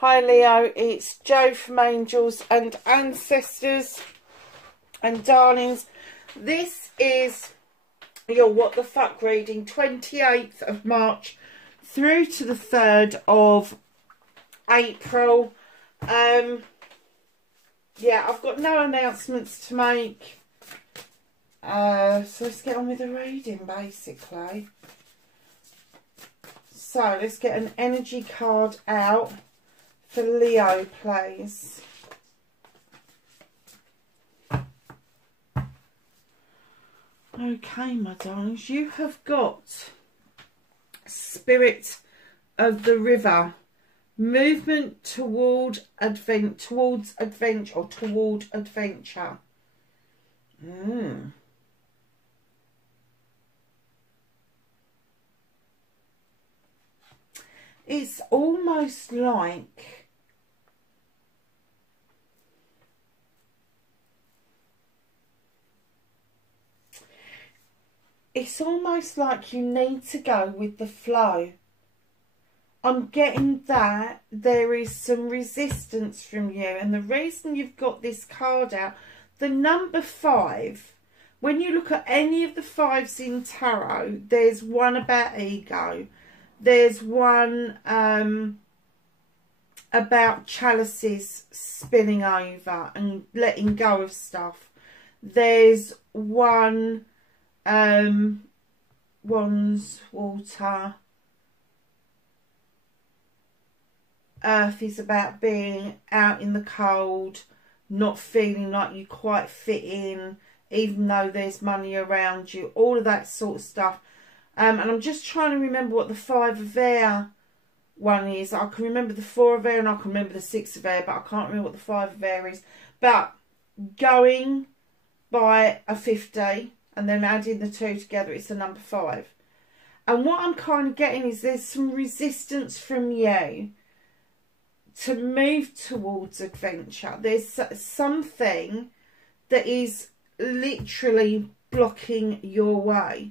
Hi Leo, it's Jo from Angels and Ancestors and Darlings. This is your What the Fuck reading, 28th of March through to the 3rd of April. Yeah, I've got no announcements to make. So let's get on with the reading, basically. So let's get an energy card out for Leo, please. Okay, my darlings, you have got Spirit of the River, movement towards adventure. It's almost like you need to go with the flow. I'm getting that there is some resistance from you, and the reason you've got this card out, the number 5, when you look at any of the 5s in tarot, there's one about ego, there's one about chalices spinning over and letting go of stuff, there's one wands, water, earth is about being out in the cold, not feeling like you quite fit in, even though there's money around you, all of that sort of stuff. And I'm just trying to remember what the 5 of air one is. I can remember the 4 of air and I can remember the 6 of air, but I can't remember what the 5 of air is. But going by a 50 and then adding the 2 together, it's the number 5. And what I'm kind of getting is there's some resistance from you to move towards adventure. There's something that is literally blocking your way.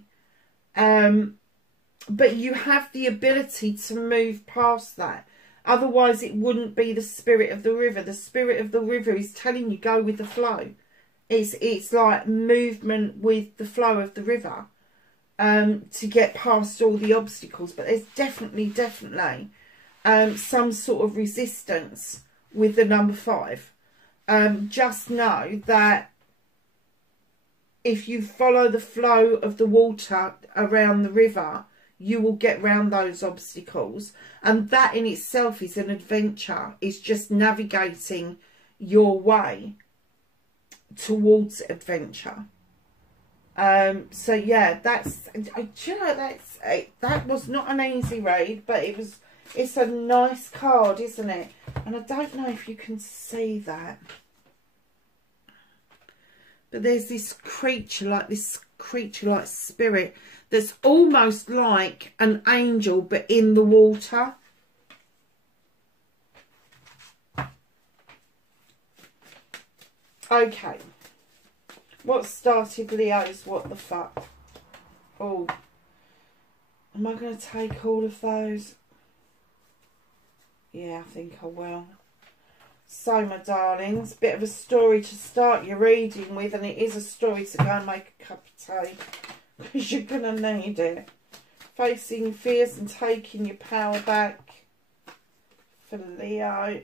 But you have the ability to move past that. Otherwise, it wouldn't be the Spirit of the River. The Spirit of the River is telling you go with the flow. It's like movement with the flow of the river to get past all the obstacles. But there's definitely some sort of resistance with the number 5. Just know that if you follow the flow of the water around the river, you will get round those obstacles. And that in itself is an adventure. It's just navigating your way towards adventure. So yeah, that's, you know, that was not an easy read, but it's a nice card, isn't it? And I don't know if you can see that, but there's this creature like spirit that's almost like an angel but in the water. Okay, what started Leo's what the fuck? Oh, am I going to take all of those? Yeah, I think I will. So, my darlings, bit of a story to start your reading with, and it is a story to go and make a cup of tea, because you're going to need it. Facing fears and taking your power back for Leo.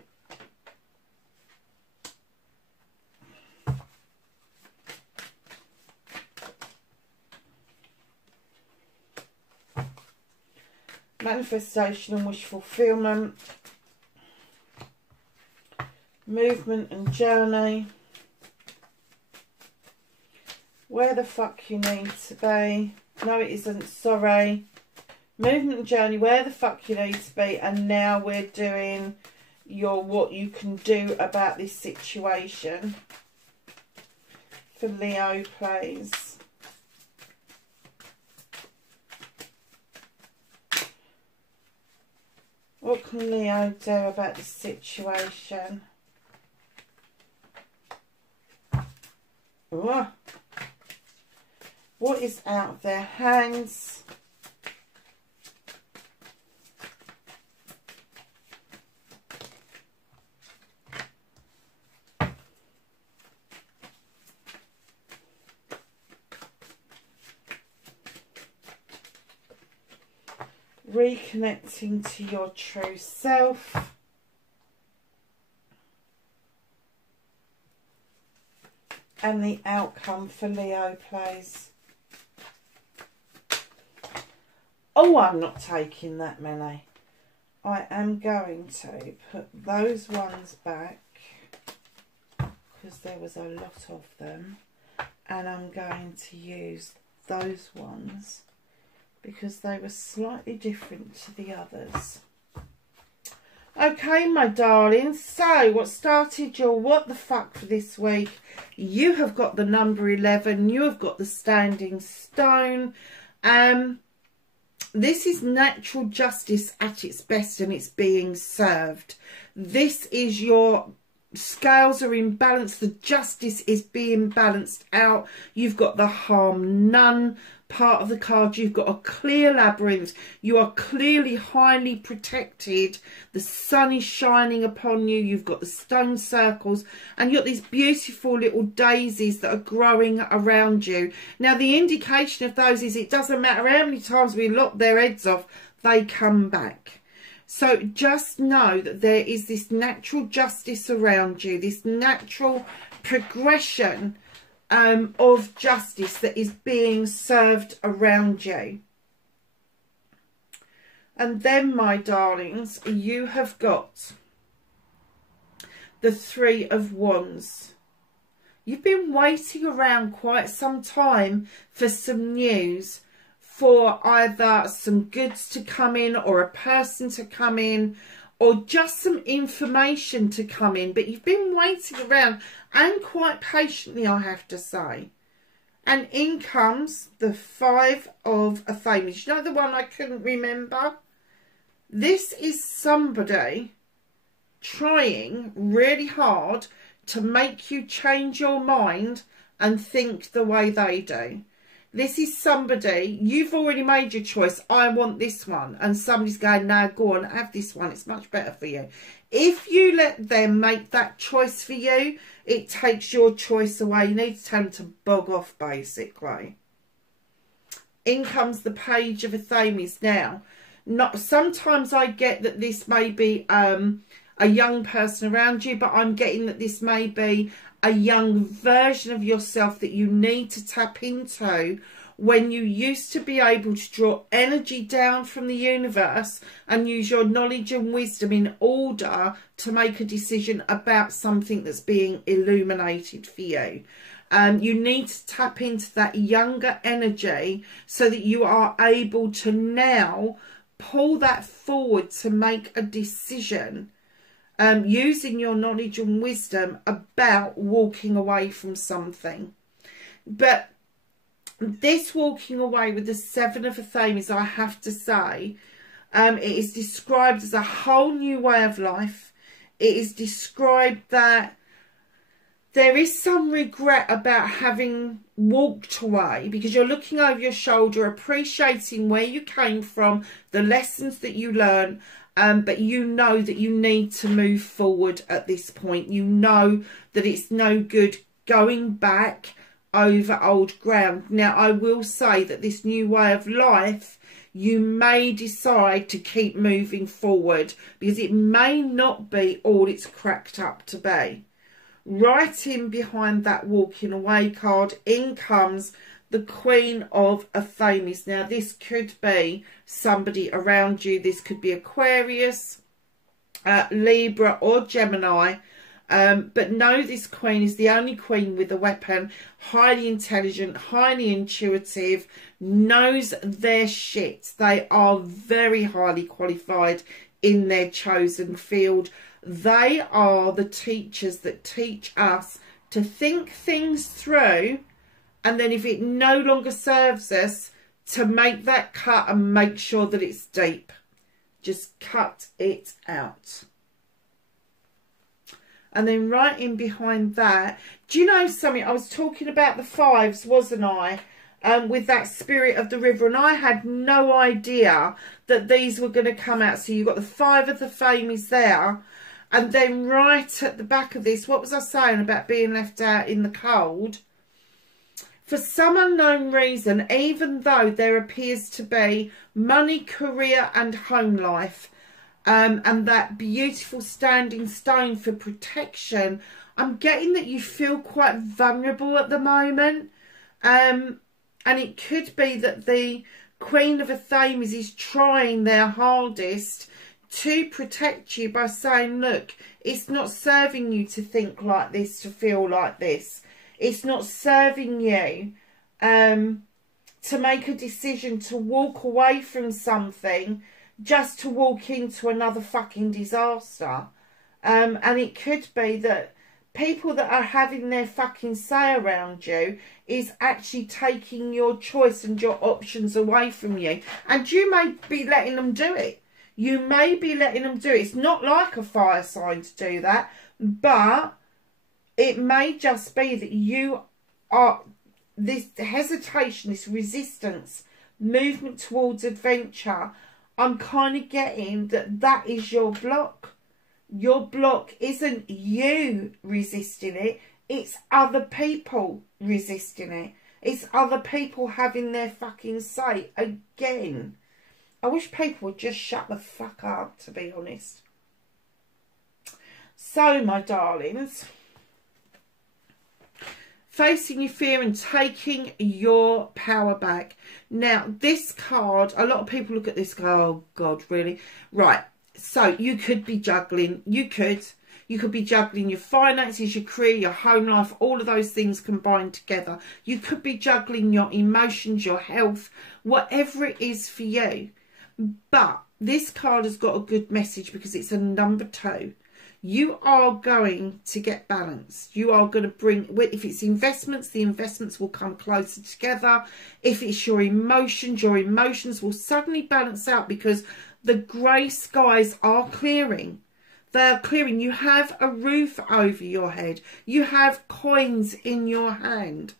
Manifestation and wish fulfillment. Movement and journey. Where the fuck you need to be. No, it isn't, sorry. Movement and journey, where the fuck you need to be. And now we're doing your what you can do about this situation. For Leo, please. What can Leo do about this situation? Ooh. What is out of their hands? reconnecting to your true self. And the outcome for Leo, please. Oh, I'm not taking that many. I am going to put those ones back because there was a lot of them. And I'm going to use those ones because they were slightly different to the others. Okay, my darlings, so what started your what the fuck for this week? You have got the number 11. You have got the standing stone. This is natural justice at its best, and it's being served. This is your scales are in balance. The justice is being balanced out. You've got the harm none part of the card. You've got a clear labyrinth. You are clearly highly protected. The sun is shining upon you. You've got the stone circles, and you've got these beautiful little daisies that are growing around you. Now, the indication of those is it doesn't matter how many times we lop their heads off, they come back. So just know that there is this natural justice around you, this natural progression of justice that is being served around you. And then, my darlings, you have got the Three of Wands. You've been waiting around quite some time for some news, for either some goods to come in or a person to come in or just some information to come in. But you've been waiting around, and quite patiently, I have to say. And in comes the Five of Thames. You know, the one I couldn't remember? This is somebody trying really hard to make you change your mind and think the way they do. This is somebody, you've already made your choice. I want this one. And somebody's going, no, go on, have this one. It's much better for you. If you let them make that choice for you, it takes your choice away. You need to tell them to bog off, basically. In comes the Page of Thames. Now, sometimes I get that this may be a young person around you, but I'm getting that this may be a young version of yourself that you need to tap into when you used to be able to draw energy down from the universe and use your knowledge and wisdom in order to make a decision about something that's being illuminated for you. You need to tap into that younger energy so that you are able to now pull that forward to make a decision. Using your knowledge and wisdom about walking away from something. But this walking away with the Seven of Thames, I have to say, it is described as a whole new way of life. It is described that there is some regret about having walked away, because you're looking over your shoulder, appreciating where you came from, the lessons that you learned. But you know that you need to move forward at this point. You know that it's no good going back over old ground. Now, I will say that this new way of life, you may decide to keep moving forward because it may not be all it's cracked up to be. Right in behind that walking away card, in comes the Queen of Thames. Now, this could be somebody around you. This could be Aquarius, Libra or Gemini. But know this Queen is the only Queen with a weapon. Highly intelligent, highly intuitive, knows their shit. They are very highly qualified in their chosen field. They are the teachers that teach us to think things through, and then if it no longer serves us, to make that cut and make sure that it's deep. Just cut it out. And then right in behind that, do you know something? I was talking about the fives, wasn't I? With that Spirit of the River. And I had no idea that these were going to come out. So you've got the Five of the Thames there. And then right at the back of this, what was I saying about being left out in the cold? For some unknown reason, even though there appears to be money, career and home life, and that beautiful standing stone for protection, I'm getting that you feel quite vulnerable at the moment. And it could be that the Queen of Athames is trying their hardest to protect you by saying, look, it's not serving you to think like this, to feel like this. It's not serving you to make a decision to walk away from something just to walk into another fucking disaster. And it could be that people that are having their fucking say around you is actually taking your choice and your options away from you. And you may be letting them do it. You may be letting them do it. It's not like a fire sign to do that, but it may just be that you are, this hesitation, this resistance, movement towards adventure, I'm kind of getting that that is your block. Your block isn't you resisting it. It's other people resisting it. It's other people having their fucking say again. I wish people would just shut the fuck up, to be honest. So, my darlings, facing your fear and taking your power back. Now, this card, a lot of people look at this and go, oh, God, really? Right, so you could be juggling. You could be juggling your finances, your career, your home life, all of those things combined together. You could be juggling your emotions, your health, whatever it is for you. But this card has got a good message because it's a number 2. You are going to get balanced. You are going to bring, if it's investments, the investments will come closer together. If it's your emotions will suddenly balance out because the grey skies are clearing. They are clearing. You have a roof over your head. You have coins in your hand.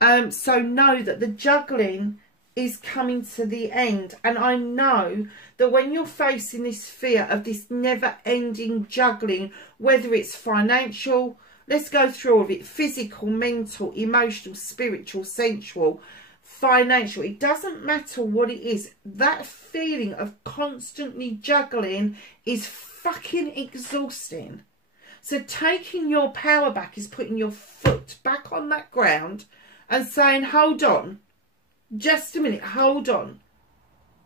So know that the juggling is coming to the end. And I know that when you're facing this fear of this never-ending juggling, whether it's financial, let's go through all of it, physical, mental, emotional, spiritual, sensual, financial, it doesn't matter what it is, that feeling of constantly juggling is fucking exhausting. So taking your power back is putting your foot back on that ground and saying, hold on, just a minute, hold on.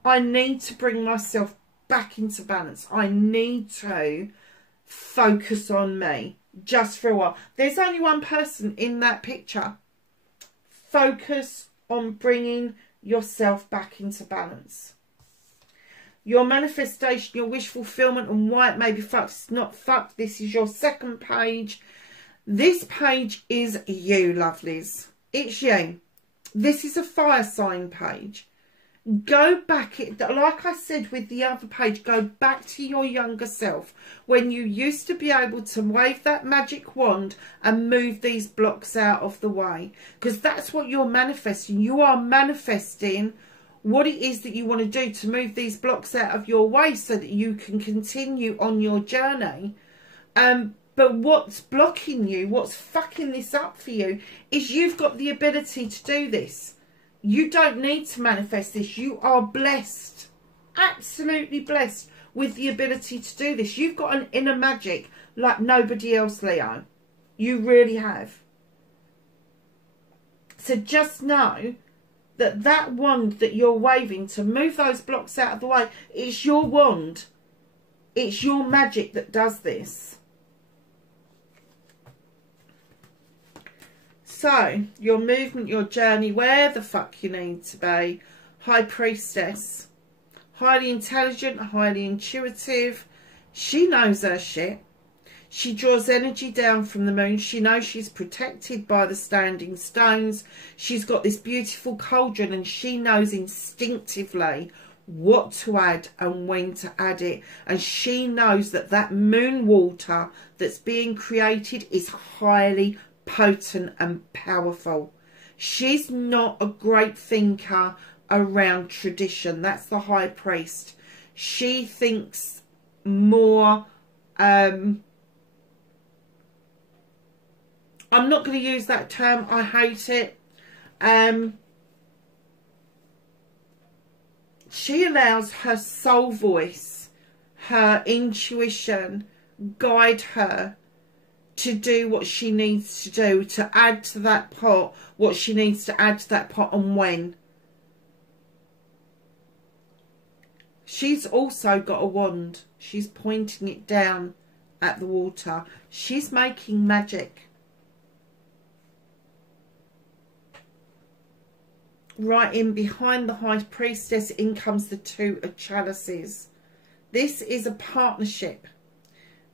I need to bring myself back into balance. I need to focus on me just for a while. There's only one person in that picture. Focus on bringing yourself back into balance. Your manifestation, your wish fulfillment, and why it may be fucked. It's not fucked. This is your second page. This page is you, lovelies. It's you. This is a fire sign page. Go back, like I said with the other page, go back to your younger self when you used to be able to wave that magic wand and move these blocks out of the way. Because that's what you're manifesting. You are manifesting what it is that you want to do to move these blocks out of your way so that you can continue on your journey. But what's blocking you, what's fucking this up for you, is you've got the ability to do this. You don't need to manifest this. You are blessed, absolutely blessed with the ability to do this. You've got an inner magic like nobody else, Leo. You really have. So just know that that wand that you're waving to move those blocks out of the way, it's your wand. It's your magic that does this. So, your movement, your journey, where the fuck you need to be. High Priestess. Highly intelligent, highly intuitive. She knows her shit. She draws energy down from the moon. She knows she's protected by the standing stones. She's got this beautiful cauldron and she knows instinctively what to add and when to add it. And she knows that that moon water that's being created is highly potent and powerful. She's not a great thinker around tradition. That's the High Priest. She thinks more, I'm not going to use that term, I hate it. She allows her soul voice, her intuition, guide her to do what she needs to do, to add to that pot what she needs to add to that pot, and when. She's also got a wand. She's pointing it down at the water. She's making magic. Right in behind the High Priestess, in comes the Two of Chalices. This is a partnership.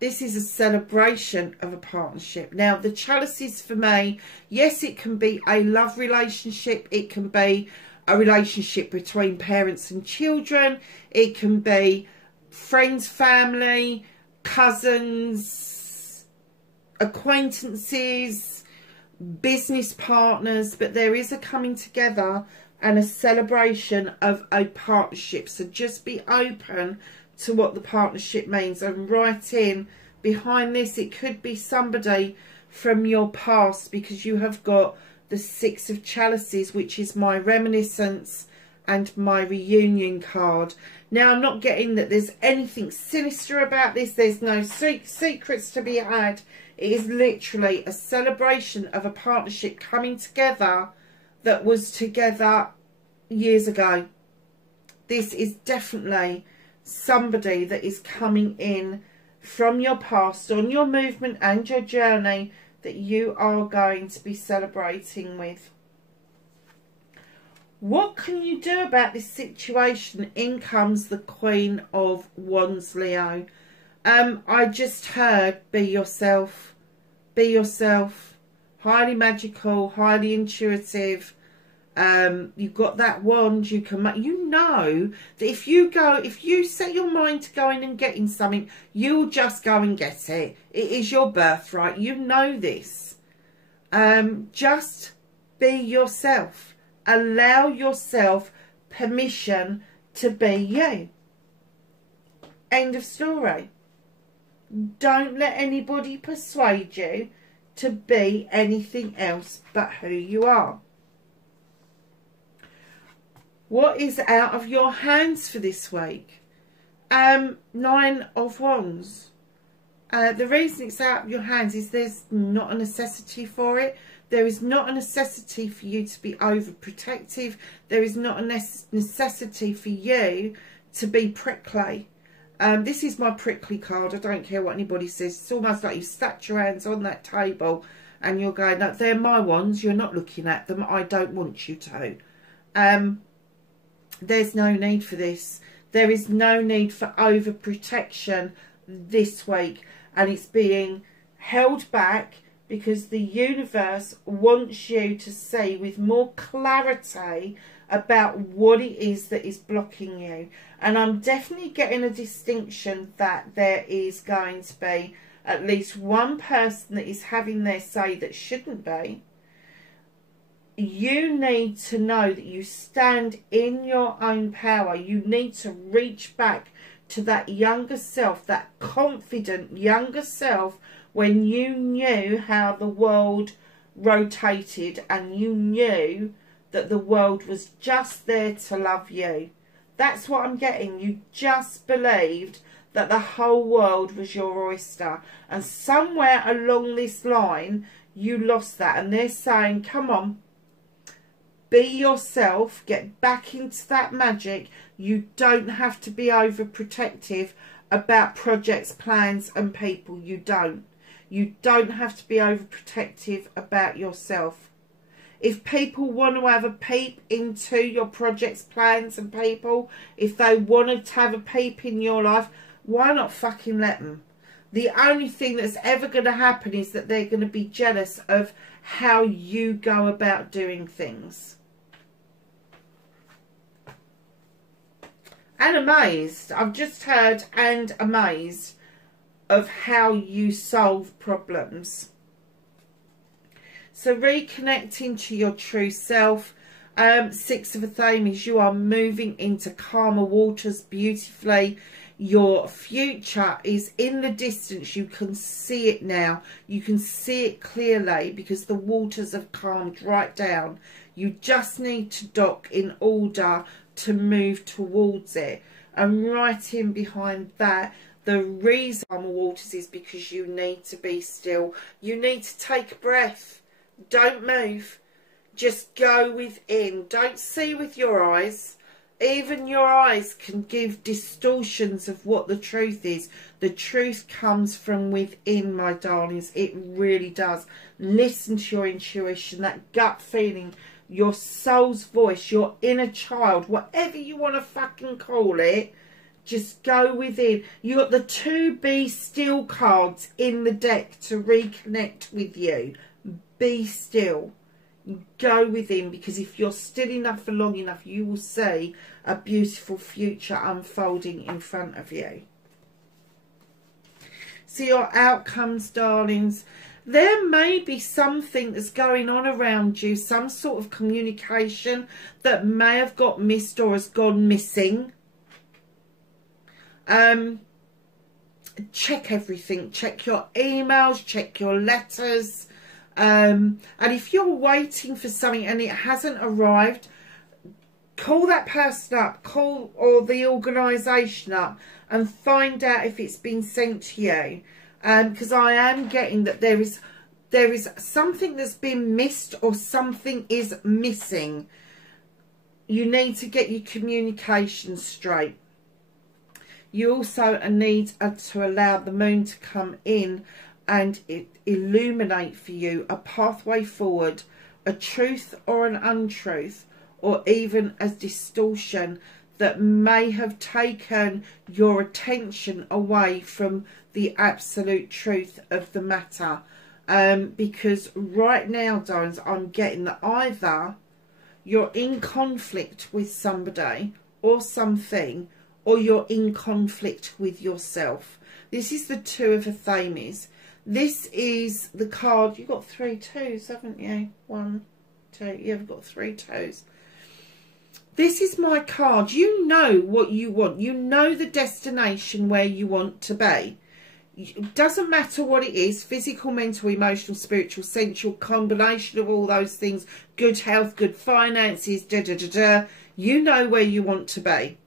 This is a celebration of a partnership. Now, the chalices for me, yes, it can be a love relationship. It can be a relationship between parents and children. It can be friends, family, cousins, acquaintances, business partners. But there is a coming together and a celebration of a partnership. So just be open to what the partnership means, and right in behind this, it could be somebody from your past, because you have got the Six of Chalices, which is my reminiscence and my reunion card. Now, I'm not getting that there's anything sinister about this. There's no secrets to be had. It is literally a celebration of a partnership coming together that was together years ago. This is definitely somebody that is coming in from your past on your movement and your journey that you are going to be celebrating with. What can you do about this situation? In comes the Queen of Wands, Leo. I just heard be yourself. Be yourself. Highly magical, highly intuitive. You've got that wand. You can, you know that if you set your mind to going and getting something, you'll just go and get it. It is your birthright. You know this. Just be yourself. Allow yourself permission to be you. End of story. Don't let anybody persuade you to be anything else but who you are. What is out of your hands for this week? Nine of Wands. The reason it's out of your hands is there's not a necessity for it. There is not a necessity for you to be overprotective. There is not a necessity for you to be prickly. This is my prickly card. I don't care what anybody says. It's almost like you stacked your hands on that table and you're going, no, they're my wands. You're not looking at them. I don't want you to. There's no need for this. There is no need for overprotection this week. And it's being held back because the universe wants you to see with more clarity about what it is that is blocking you. And I'm definitely getting a distinction that there is going to be at least one person that is having their say that shouldn't be. You need to know that you stand in your own power. You need to reach back to that younger self, that confident younger self, when you knew how the world rotated and you knew that the world was just there to love you. That's what I'm getting. You just believed that the whole world was your oyster. And somewhere along this line, you lost that. And they're saying, come on, be yourself, get back into that magic. You don't have to be overprotective about projects, plans and people. You don't. You don't have to be overprotective about yourself. If people want to have a peep into your projects, plans and people, if they wanted to have a peep in your life, why not fucking let them? The only thing that's ever going to happen is that they're going to be jealous of how you go about doing things. And amazed. I've just heard and amazed of how you solve problems. So reconnecting to your true self. Six of Athame, you are moving into calmer waters beautifully. Your future is in the distance. You can see it now. You can see it clearly because the waters have calmed right down. You just need to dock in order to move towards it. And right in behind that, the reason I'm waters is because you need to be still. You need to take a breath. Don't move. Just go within. Don't see with your eyes. Even your eyes can give distortions of what the truth is. The truth comes from within, my darlings. It really does. Listen to your intuition, that gut feeling, your soul's voice, your inner child, whatever you want to fucking call it. Just go within. You got the 2 Be Still cards in the deck to reconnect with you. Be still. Go within, because if you're still enough for long enough, you will see a beautiful future unfolding in front of you. So your outcomes, darlings, there may be something that's going on around you, some sort of communication that may have got missed or has gone missing. Check everything. Check your emails, check your letters. And if you're waiting for something and it hasn't arrived, call that person up, call or the organisation up and find out if it's been sent to you. Because I am getting that there is something that's been missed or something is missing. You need to get your communication straight. You also need to allow the moon to come in and illuminate for you a pathway forward, a truth or an untruth, or even a distortion that may have taken your attention away from the absolute truth of the matter. Because right now, darlings, I'm getting that either you're in conflict with somebody or something, or you're in conflict with yourself. This is the 2 of Athames. This is the card. You've got 3 2s, haven't you? 1, 2. You've got 3 2s. This is my card. You know what you want. You know the destination where you want to be. It doesn't matter what it is. Physical, mental, emotional, spiritual, sensual, combination of all those things. Good health, good finances, You know where you want to be.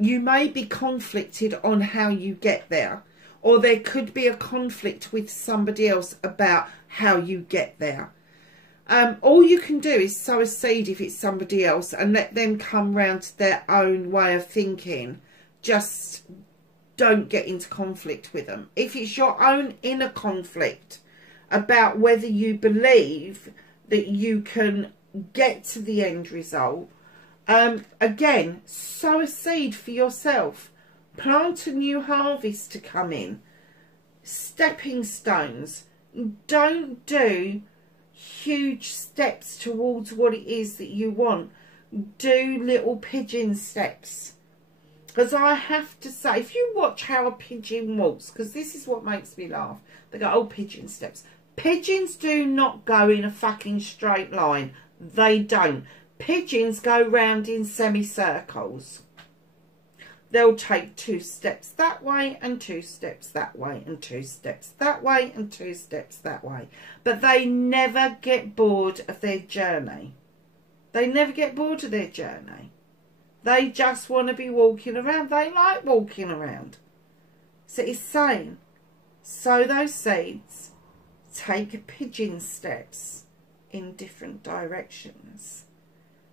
You may be conflicted on how you get there. Or there could be a conflict with somebody else about how you get there. All you can do is sow a seed if it's somebody else and let them come round to their own way of thinking. Just don't get into conflict with them. If it's your own inner conflict about whether you believe that you can get to the end result, again, sow a seed for yourself. Plant a new harvest to come in. Stepping stones. Don't do huge steps towards what it is that you want. Do little pigeon steps. Because I have to say, if you watch how a pigeon walks, because this is what makes me laugh. They go, oh, pigeon steps. Pigeons do not go in a fucking straight line. They don't. Pigeons go round in semicircles. They'll take 2 steps that way and 2 steps that way and 2 steps that way and 2 steps that way. But they never get bored of their journey. They never get bored of their journey. They just want to be walking around. They like walking around. So it's saying, sow those seeds, take pigeon steps in different directions,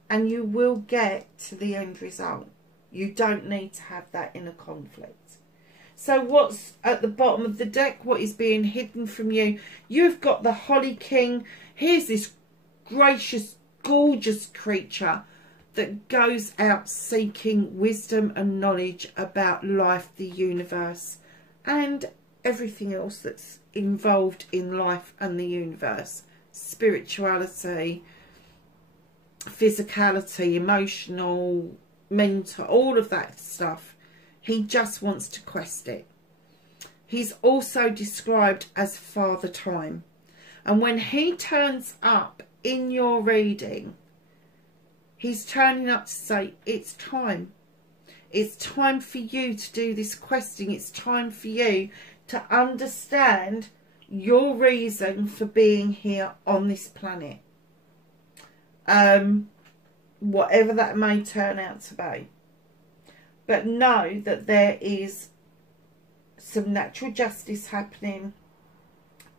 and you will get to the end result. You don't need to have that inner conflict. So what's at the bottom of the deck? What is being hidden from you? You've got the Holly King. Here's this gracious, gorgeous creature that goes out seeking wisdom and knowledge about life, the universe, and everything else that's involved in life and the universe. Spirituality, physicality, emotional, mental, all of that stuff. He just wants to quest it. He's also described as Father Time. And when he turns up in your reading, he's turning up to say, it's time. It's time for you to do this questing. It's time for you to understand your reason for being here on this planet. whatever that may turn out to be. But know that there is some natural justice happening.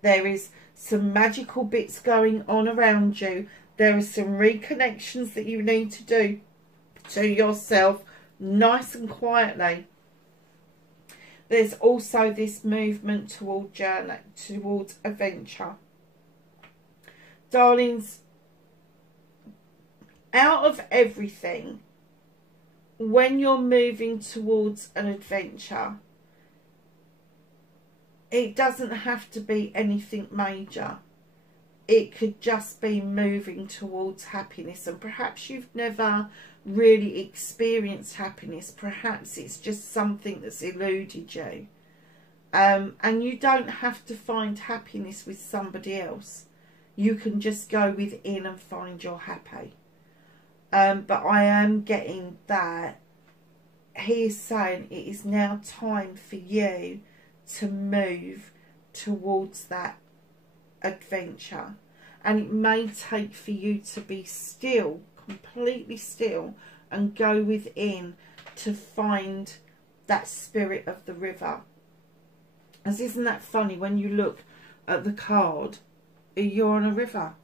There is some magical bits going on around you. There are some reconnections that you need to do to yourself, nice and quietly. There's also this movement toward journey, towards adventure. Darlings, out of everything, when you're moving towards an adventure, it doesn't have to be anything major. It could just be moving towards happiness. And perhaps you've never really experienced happiness. Perhaps it's just something that's eluded you. And you don't have to find happiness with somebody else. You can just go within and find your happy. But I am getting that he's saying it is now time for you to move towards that adventure. And it may take for you to be still, completely still, and go within to find that spirit of the river. As isn't that funny, when you look at the card, you're on a river.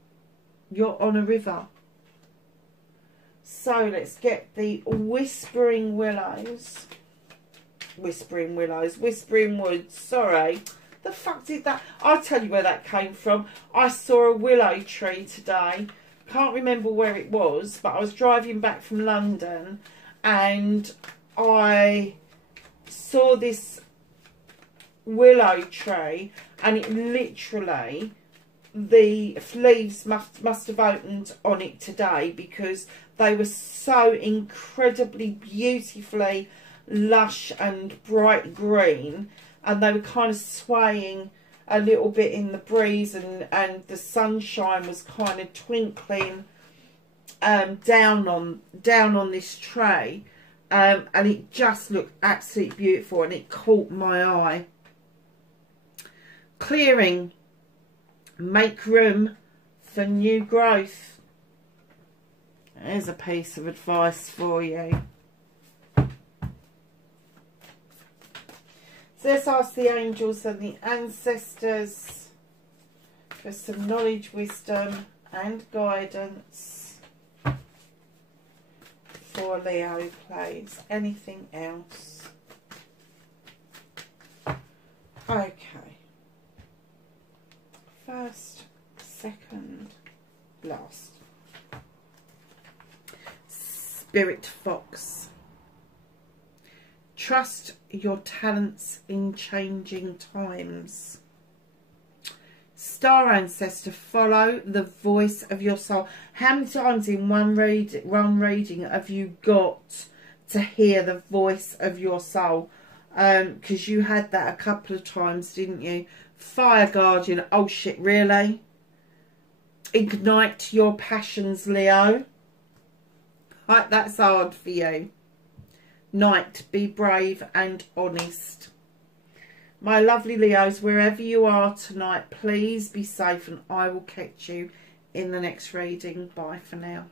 You're on a river. So let's get the Whispering Willows. Whispering Willows. Whispering Woods. Sorry. The fuck did that... I'll tell you where that came from. I saw a willow tree today. Can't remember where it was, but I was driving back from London and I saw this willow tree, and it literally... the leaves must have opened on it today, because they were so incredibly beautifully lush and bright green, and they were kind of swaying a little bit in the breeze, and the sunshine was kind of twinkling down on this tree, and it just looked absolutely beautiful, and it caught my eye. Clearing. Make room for new growth. There's a piece of advice for you. So let's ask the angels and the ancestors for some knowledge, wisdom and guidance for Leo, please. Anything else? Okay. First, second, last. Spirit Fox. Trust your talents in changing times. Star Ancestor, follow the voice of your soul. How many times in one reading have you got to hear the voice of your soul? Because you had that a couple of times, didn't you? Fire Guardian. Oh shit, really? Ignite your passions, Leo. Right, that's hard for you. Knight, be brave and honest. My lovely Leos, wherever you are tonight, please be safe, and I will catch you in the next reading. Bye for now.